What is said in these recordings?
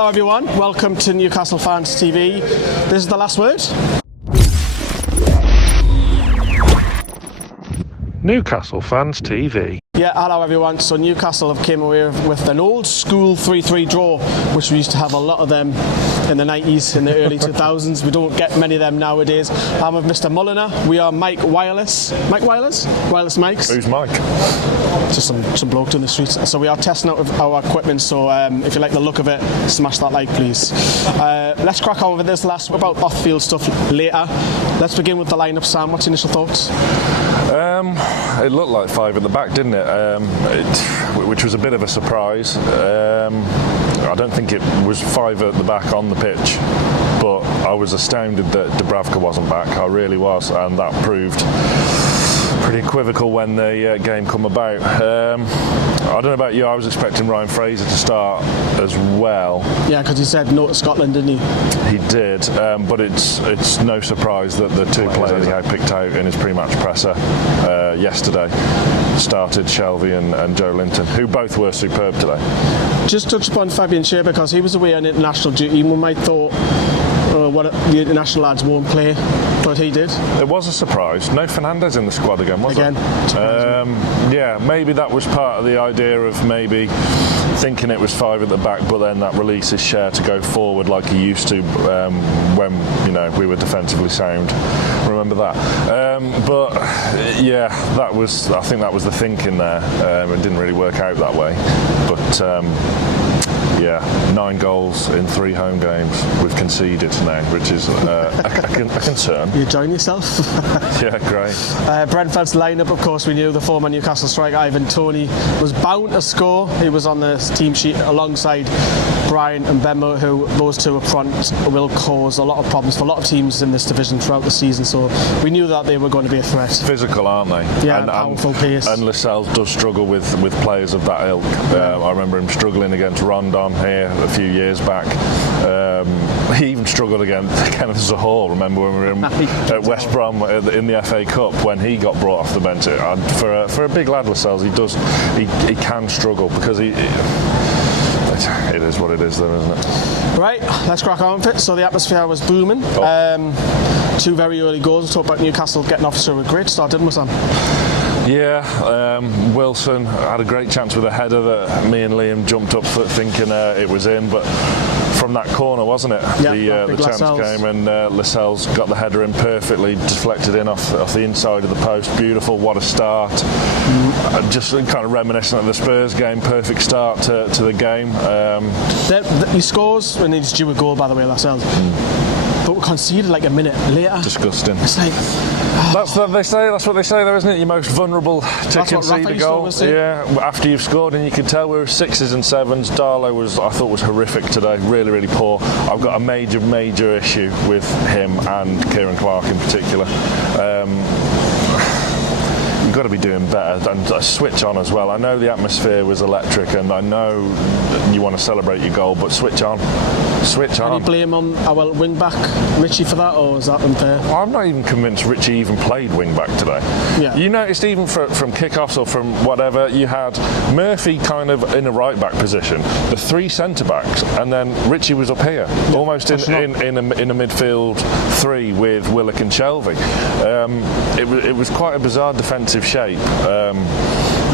Hello everyone, welcome to Newcastle Fans TV. This is the last word. Newcastle Fans TV. Yeah, hello everyone. So Newcastle have came away with an old school 3-3 draw, which we used to have a lot of them in the 90s, in the early 2000s. We don't get many of them nowadays. I'm with Mr. Mulliner. We are Mike Wireless. Mike Wireless? Wireless Mikes. Who's Mike? Just some bloke in the streets. So we are testing out our equipment, so if you like the look of it, smash that like please. Let's crack on with this last about off-field stuff later. Let's begin with the lineup. Sam, what's your initial thoughts? It looked like five at the back, didn't it? Which was a bit of a surprise. I don't think it was five at the back on the pitch, but I was astounded that Dubravka wasn't back. I really was, and that proved pretty equivocal when the game come about. I don't know about you, I was expecting Ryan Fraser to start as well. Yeah, because he said no to Scotland, didn't he? He did, but it's no surprise that the two players he had picked out in his pre-match presser yesterday started, Shelvey and Joelinton, who both were superb today. Just touch upon Fabian Schär because he was away on international duty. We might thought what the international lads won't play, but he did. It was a surprise. No Fernandes in the squad again, was it? Yeah, maybe that was part of the idea of maybe thinking it was five at the back, but then that releases Schär to go forward like he used to when we were defensively sound. Remember that? But yeah, I think that was the thinking there. It didn't really work out that way, but. Yeah, 9 goals in 3 home games we've conceded now, which is a concern. You enjoying yourself? Yeah, great. Brentford's lineup, of course, we knew the former Newcastle striker Ivan Toney was bound to score. He was on the team sheet alongside Brian and Bembo, who those two up front will cause a lot of problems for a lot of teams in this division throughout the season. So we knew that they were going to be a threat. Physical, aren't they? Yeah, and powerful pace. And Lascelles does struggle with players of that ilk. I remember him struggling against Rondon here a few years back. He even struggled against Kenneth Zahor. Remember when we were at West Brom in the FA Cup when he got brought off the bench. For a big lad, Lascelles, he can struggle because it is what it is, though, isn't it? Right, let's crack on with it. So the atmosphere was booming. 2 very early goals. We talked about Newcastle getting off to a great start, didn't we, Sam? Yeah, Wilson had a great chance with a header that me and Liam jumped up for thinking it was in, but from that corner, wasn't it? Yeah, the chance Lascelles came and Lascelles got the header in perfectly, deflected in off the inside of the post. Beautiful, what a start. Just kind of reminiscent of the Spurs game, perfect start to the game. He scores when he's due a goal, by the way, Lascelles. But we conceded like a minute later. Disgusting. It's like that's what they say. That's what they say, though, isn't it? You're most vulnerable to concede a goal. Yeah, after you've scored, and you could tell we were 6s and 7s. Darlow I thought was horrific today. Really, really poor. I've got a major issue with him and Kieran Clark in particular. You've got to be doing better and switch on as well. I know the atmosphere was electric and I know you want to celebrate your goal, but switch on. Can you blame on our wing back Richie for that, or is that unfair? I'm not even convinced Richie even played wing back today. Yeah. You noticed even from kickoffs or from whatever, you had Murphy kind of in a right back position, the 3 centre backs, and then Richie was up here, almost in a midfield 3 with Willock and Shelvey. It was quite a bizarre defensive shape.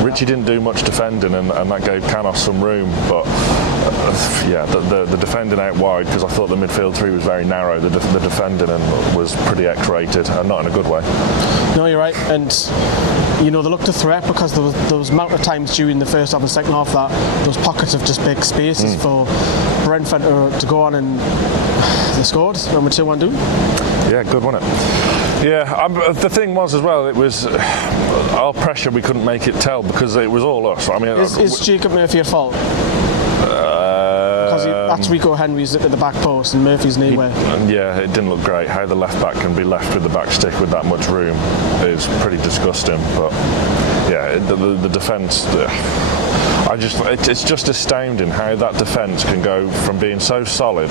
Richie didn't do much defending, and that gave Canos some room, but the defending out wide, because I thought the midfield 3 was very narrow. The defending was pretty X-rated, and not in a good way. No, you're right, and they looked a threat because there was amount of times during the first half and second half that those pockets of just big spaces for Brentford to go on, and they scored. Remember 2-1 down? Yeah, good, wasn't it? Yeah, the thing was as well, it was our pressure, we couldn't make it tell because it was all us. I mean, is Jacob Murphy at fault? Because that's Rico Henry's at the back post and Murphy's nowhere. Yeah, it didn't look great. How the left back can be left with the back stick with that much room is pretty disgusting. But yeah, the defence. It's just astounding how that defence can go from being so solid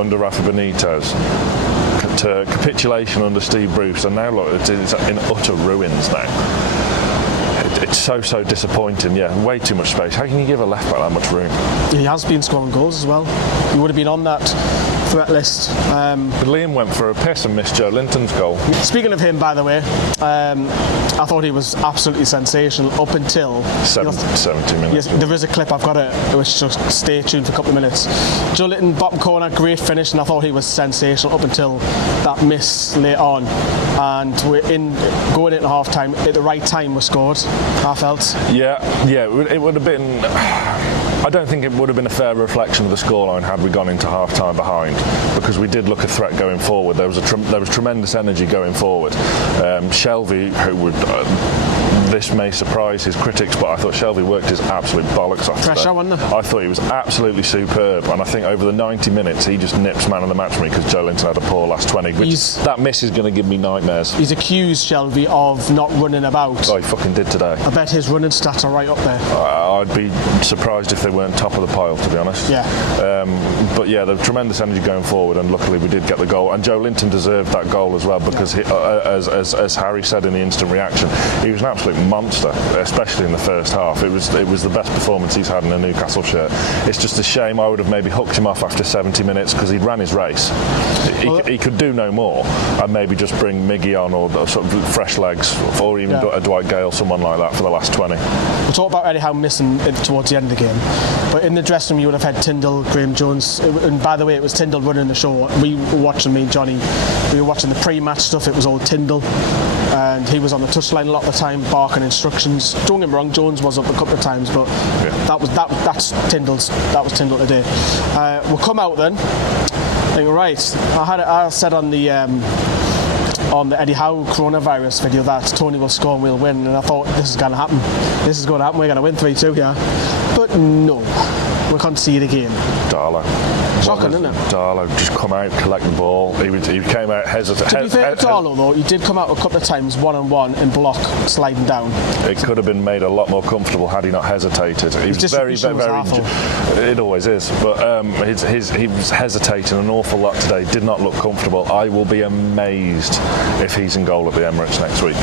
under Rafa Benitez to capitulation under Steve Bruce, and now look, it's in utter ruins now. so disappointing. Yeah, way too much space. How can you give a left back that much room? He has been scoring goals as well. He would have been on that threat list. But Liam went for a piss and missed Joelinton's goal. Speaking of him, by the way, I thought he was absolutely sensational up until 70 minutes. Yes, there is a clip, I've got it, which just stay tuned for a couple of minutes. Joelinton, bottom corner, great finish, and I thought he was sensational up until that miss later on. And we're going into half time at the right time we scored, I felt. Yeah, it would have been. I don't think it would have been a fair reflection of the scoreline had we gone into half time behind, because we did look a threat going forward. There was tremendous energy going forward. Shelvey, who would. This may surprise his critics, but I thought Shelvey worked his absolute bollocks off. Pressure, wasn't it? I thought he was absolutely superb, and I think over the 90 minutes he just nips man of the match for me, because Joelinton had a poor last 20. That miss is going to give me nightmares. He's accused Shelvey of not running about. Oh, he fucking did today. I bet his running stats are right up there. I'd be surprised if they weren't top of the pile, to be honest. Yeah. But yeah, there was tremendous energy going forward, and luckily we did get the goal. And Joelinton deserved that goal as well, because he, as Harry said in the instant reaction, he was an absolute monster, especially in the first half. It was the best performance he's had in a Newcastle shirt. It's just a shame. I would have maybe hooked him off after 70 minutes, because he'd ran his race. He could do no more, and maybe just bring Miggy on, or sort of fresh legs, or even a Dwight Gale, someone like that, for the last 20. We'll talk about Eddie Howe missing towards the end of the game, but in the dressing room you would have had Tindall, Graham Jones, and by the way, it was Tindall running the show. We were watching, me and Johnny, we were watching the pre-match stuff. It was all Tindall, and he was on the touchline a lot of the time, barking instructions. Don't get me wrong, Jones was up a couple of times, but that's Tindall's. That was Tindall today. We'll come out then. Right, I said on the Eddie Howe coronavirus video that Tony will score and we'll win, and I thought this is going to happen. We're going to win 3-2 here, but no, we concede again. Darlow. Shocking, isn't it? Darlow just come out, collect the ball. He came out hesitant. To be fair to Darlow though, he did come out a couple of times one-on-one and block sliding down. It could have been made a lot more comfortable had he not hesitated. He was very. It always is, but he was hesitating an awful lot today. Did not look comfortable. I will be amazed if he's in goal at the Emirates next week.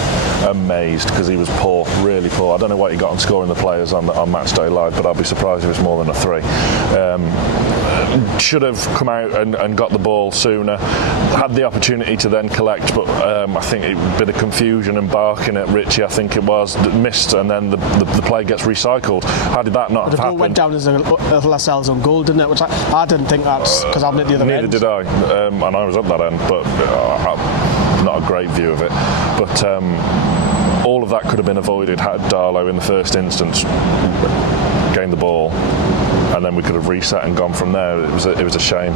Amazed, because he was poor, really poor. I don't know what he got on scoring the players on Matchday Live, but I'll be surprised if it's more than a 3. Should have come out and got the ball sooner. Had the opportunity to then collect, but I think a bit of confusion and barking at Richie, I think it was, that missed, and then the play gets recycled. How did that not have happened? The ball went down as a Lascelles on goal, didn't it? Which I didn't think that's because I'm at the other neither end. Neither did I, and I was up that end, but not a great view of it. But all of that could have been avoided had Darlow in the first instance gained the ball, and then we could have reset and gone from there. It was a shame,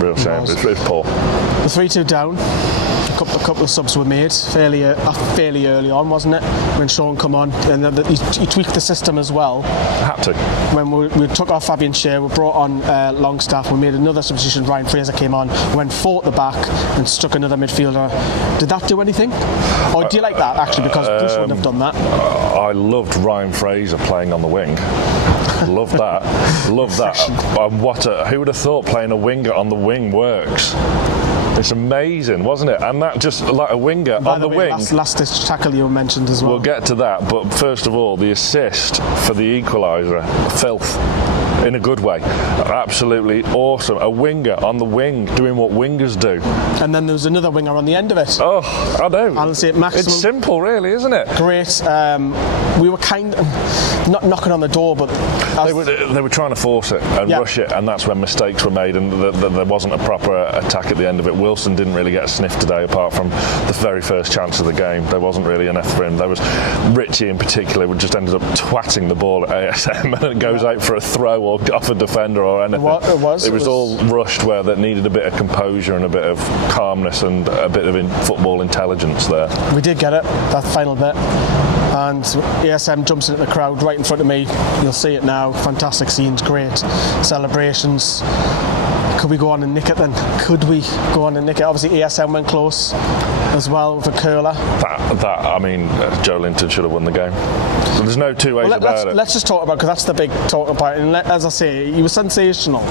real shame. It was poor. The 3-2 down. A couple of subs were made fairly early on, wasn't it? When Sean come on, and he tweaked the system as well. Had to. When we took off Fabian Schär, we brought on Longstaff. We made another substitution. Ryan Fraser came on, went 4 at the back, and stuck another midfielder. Did that do anything? Or do you like that actually? Because Bruce wouldn't have done that. I loved Ryan Fraser playing on the wing. Love that. Love that. Who would have thought playing a winger on the wing works? It's amazing, wasn't it? And that just like a winger on the wing. Last ditch tackle you mentioned as well. We'll get to that, but first of all, the assist for the equaliser, filth. In a good way. Absolutely awesome. A winger on the wing doing what wingers do. And then there was another winger on the end of it. Oh, I know. Allan Saint-Maximin. It's simple, really, isn't it? Great. We were kind of not knocking on the door, but they were trying to force it and rush it, and that's when mistakes were made, and there wasn't a proper attack at the end of it. Wilson didn't really get a sniff today, apart from the very first chance of the game. There wasn't really enough for him. There was Richie in particular, who just ended up twatting the ball at ASM, and it goes out for a throw or off a defender or anything. It was all rushed, where that needed a bit of composure and a bit of calmness and a bit of football intelligence there. We did get it, that final bit, and ASM jumps into the crowd right in front of me. You'll see it now. Fantastic scenes, great celebrations. Could we go on and nick it then? Could we go on and nick it? Obviously ASM went close as well with a curler. Joelinton should have won the game. There's no two ways about it. Let's just talk about, because that's the big talking point, and as I say, he was sensational.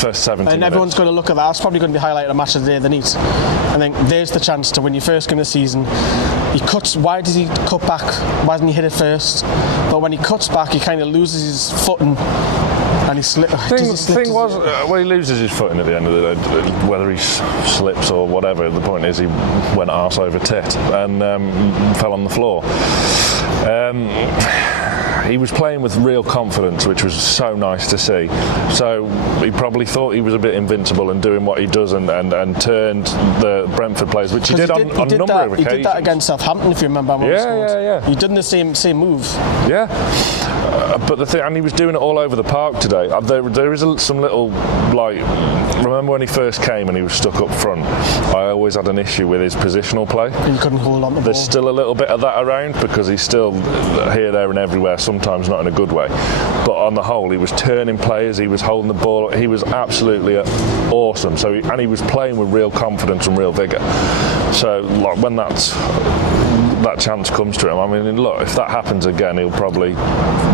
First 17 and everyone's minutes. going to look at that. It's probably going to be highlighted a match of the day of the night. I think there's the chance to win your first game of the season. he cuts. Why does he cut back? Why doesn't he hit it first? But when he cuts back, he kind of loses his footing. And he slipped. Well, he loses his footing at the end of the day, whether he slips or whatever. The point is, he went arse over tit and fell on the floor. He was playing with real confidence, which was so nice to see. So he probably thought he was a bit invincible and doing what he does and turned the Brentford players, which he did on a number of occasions. He did that against Southampton, if you remember. Yeah. He did the same move. Yeah. But the thing, and he was doing it all over the park today. There is some little, like, remember when he first came and he was stuck up front? I always had an issue with his positional play. He couldn't hold on the ball. There's still a little bit of that around because he's still here, there and everywhere, sometimes not in a good way. But on the whole, he was turning players, he was holding the ball, he was absolutely awesome. And he was playing with real confidence and real vigour. So, like, when that chance comes to him, I mean, look, if that happens again, he'll probably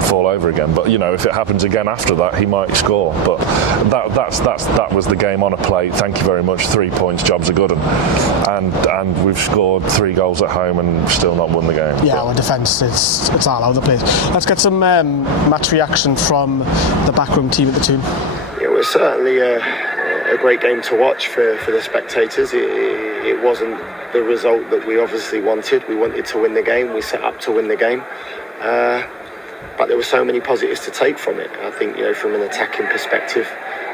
fall over again. But, you know, if it happens again after that, he might score. But that was the game on a plate. Thank you very much. 3 points, job's a good one. And we've scored 3 goals at home and still not won the game. Yeah, our defence, it's all over the place. Let's get some match reaction from the backroom team at the Toon. It was certainly a great game to watch for the spectators. It wasn't the result that we obviously wanted. We wanted to win the game. We set up to win the game. But there were so many positives to take from it. I think, you know, from an attacking perspective,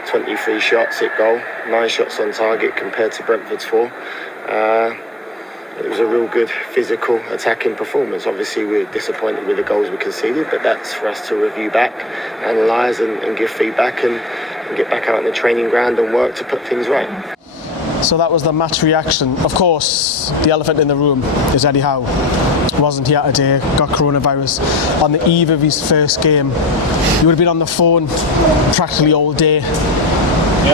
23 shots, hit goal, 9 shots on target compared to Brentford's 4. It was a real good physical attacking performance. Obviously, we were disappointed with the goals we conceded, but that's for us to review back, analyse and give feedback and get back out on the training ground and work to put things right. So that was the match reaction. Of course, the elephant in the room is Eddie Howe. Wasn't here today, got coronavirus on the eve of his first game. He would have been on the phone practically all day.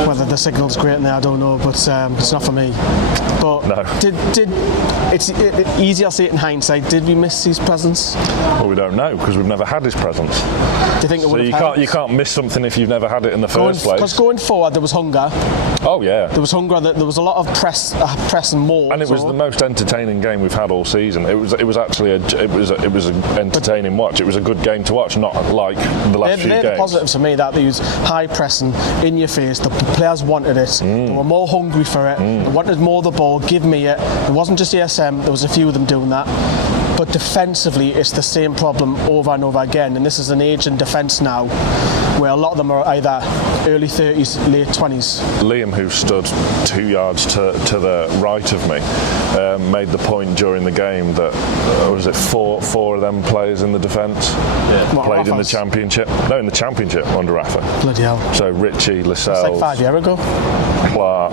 Whether the signal's great in there, I don't know, but it's not for me. But no. It's easier to say it in hindsight. Did we miss his presence? Well, we don't know because we've never had his presence. Do you think it would have helped? You can't miss something if you've never had it in the first place. Because going forward, there was hunger. Oh yeah, there was hunger. There was a lot of press and more. And it was the most entertaining game we've had all season. It was actually it was an entertaining watch. It was a good game to watch, not like the last few games. They're the positives for me, that they was high pressing, in your face. The players wanted it. They were more hungry for it. They wanted more of the ball. Give me it. It wasn't just ASM. There was a few of them doing that. But defensively, it's the same problem over and over again. And this is an age in defence now where a lot of them are either early 30s, late 20s. Liam, who stood 2 yards to the right of me, made the point during the game that was it four of them players in the defence played in the Championship. No, in the Championship under Rafa. Bloody hell. So Richie, Lascelles, it's like 5 years ago. Clark,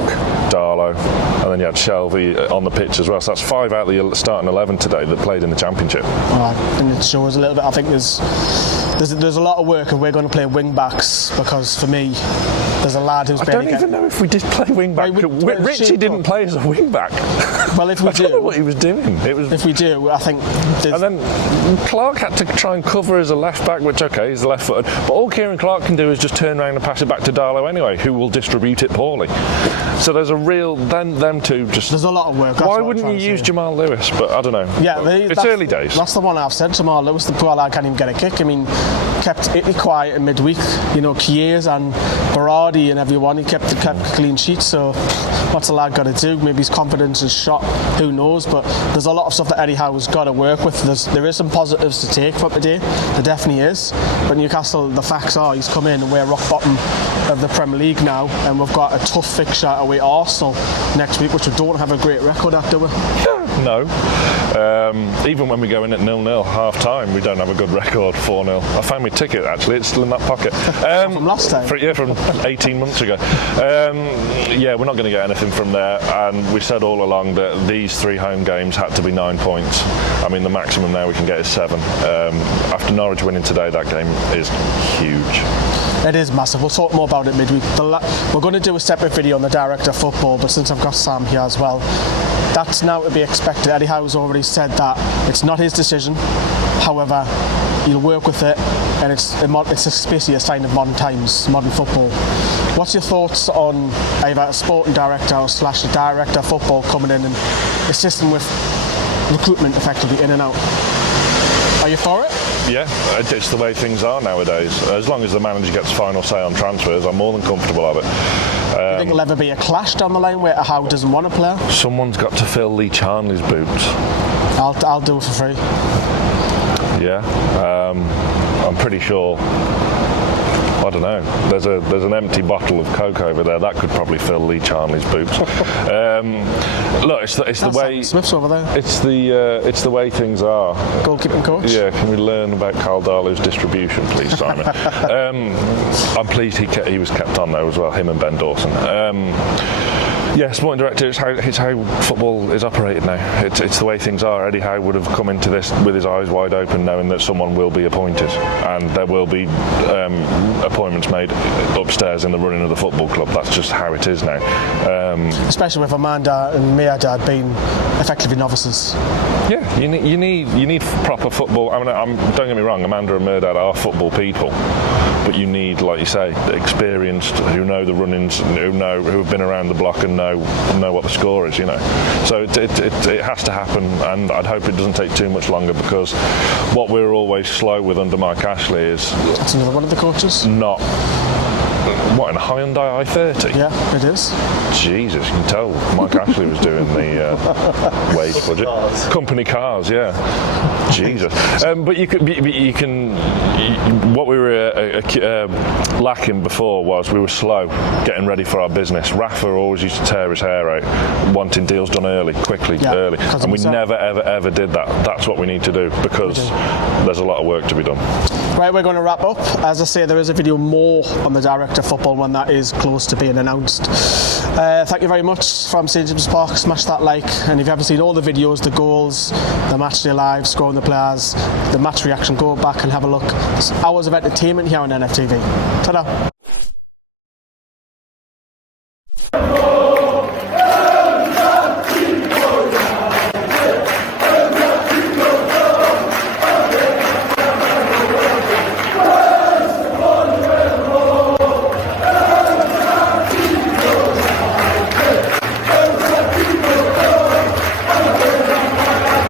Darlow, and then you had Shelby on the pitch as well. So that's 5 out of the starting 11 today that played in the Championship. And it shows a little bit. I think there's a lot of work, and we're going to play wing backs because for me, there's a lad who's. I don't even know if we did play wing back. Richie didn't play as a wing back. Well, if we I don't know what he was doing. If we do, I think. And then Clark had to try and cover as a left back, which he's left-footed. But all Kieran Clark can do is just turn around and pass it back to Darlow anyway, who will distribute it poorly. So there's a real them two just. There's a lot of work. Why wouldn't you use Jamal Lewis? But I don't know. Yeah, it's early days. That's the one I've said. Jamal Lewis, the poor lad, can't even get a kick. I mean, kept Italy quiet in midweek. You know, Chiesa and Berardi and everyone. He kept a clean sheet. So what's the lad got to do? Maybe his confidence is shot. Who knows? But there's a lot of stuff that Eddie Howe's got to work with. There is some positives to take from today. There definitely is. But Newcastle, the facts are he's come in and we're rock bottom of the Premier League now, and we've got a tough fixture away Arsenal next week, which we don't have a great record at, do we? No. Even when we go in at 0-0 half time, we don't have a good record. 4-0. I found my ticket actually; it's still in that pocket. From last time. From 18 months ago. We're not going to get anything from there. And we said all along that these 3 home games had to be 9 points. I mean, the maximum now we can get is 7. After Norwich winning today, that game is huge. It is massive. We'll talk more about it midweek. We're going to do a separate video on the director of football, but since I've got Sam here as well, that's now to be expected. Eddie Howe's already said that it's not his decision. However, he'll work with it, and it's basically a sign of modern times, modern football. What's your thoughts on either a sporting director or / a director of football coming in and assisting with recruitment effectively in and out. Are you for it? Yeah, it's the way things are nowadays. As long as the manager gets final say on transfers, I'm more than comfortable of it. Do you think there'll ever be a clash down the line where Howe doesn't want a player? Someone's got to fill Lee Charnley's boots. I'll do it for free. Yeah, I'm pretty sure. I don't know. There's an empty bottle of Coke over there that could probably fill Lee Charnley's boots. Look, it's the way. Smith's over there. It's the way things are. Goalkeeping coach. Yeah, can we learn about Carl Darlow's distribution, please, Simon? I'm pleased he was kept on though as well. Him and Ben Dawson. Yeah, sporting director, it's how football is operated now. It's the way things are. Eddie Howe would have come into this with his eyes wide open, knowing that someone will be appointed, and there will be appointments made upstairs in the running of the football club. That's just how it is now. Especially with Amanda and Miadad being effectively novices. Yeah, you need proper football. I mean, don't get me wrong, Amanda and Miadad are football people, but you need, like you say, experienced, who know the runnings, who have been around the block and know what the score is, you know. So it has to happen, and I'd hope it doesn't take too much longer, because what we're always slow with under Mike Ashley is... That's another one of the coaches? Not... What, in a Hyundai i30? Yeah, it is. Jesus, you can tell Mike Ashley was doing the wage budget. Company cars, yeah. Jesus. But you can. What we were lacking before was we were slow getting ready for our business. Rafa always used to tear his hair out, wanting deals done early, quickly, early, and we never ever did that. That's what we need to do, because there's a lot of work to be done. Right, we're going to wrap up. As I say, there is a video more on the director of football when that is close to being announced. Thank you very much from St James Park. Smash that like, and if you haven't seen all the videos, the goals, the match day live, scoring the players, the match reaction, go back and have a look. It's hours of entertainment here on NFTV. Ta-da.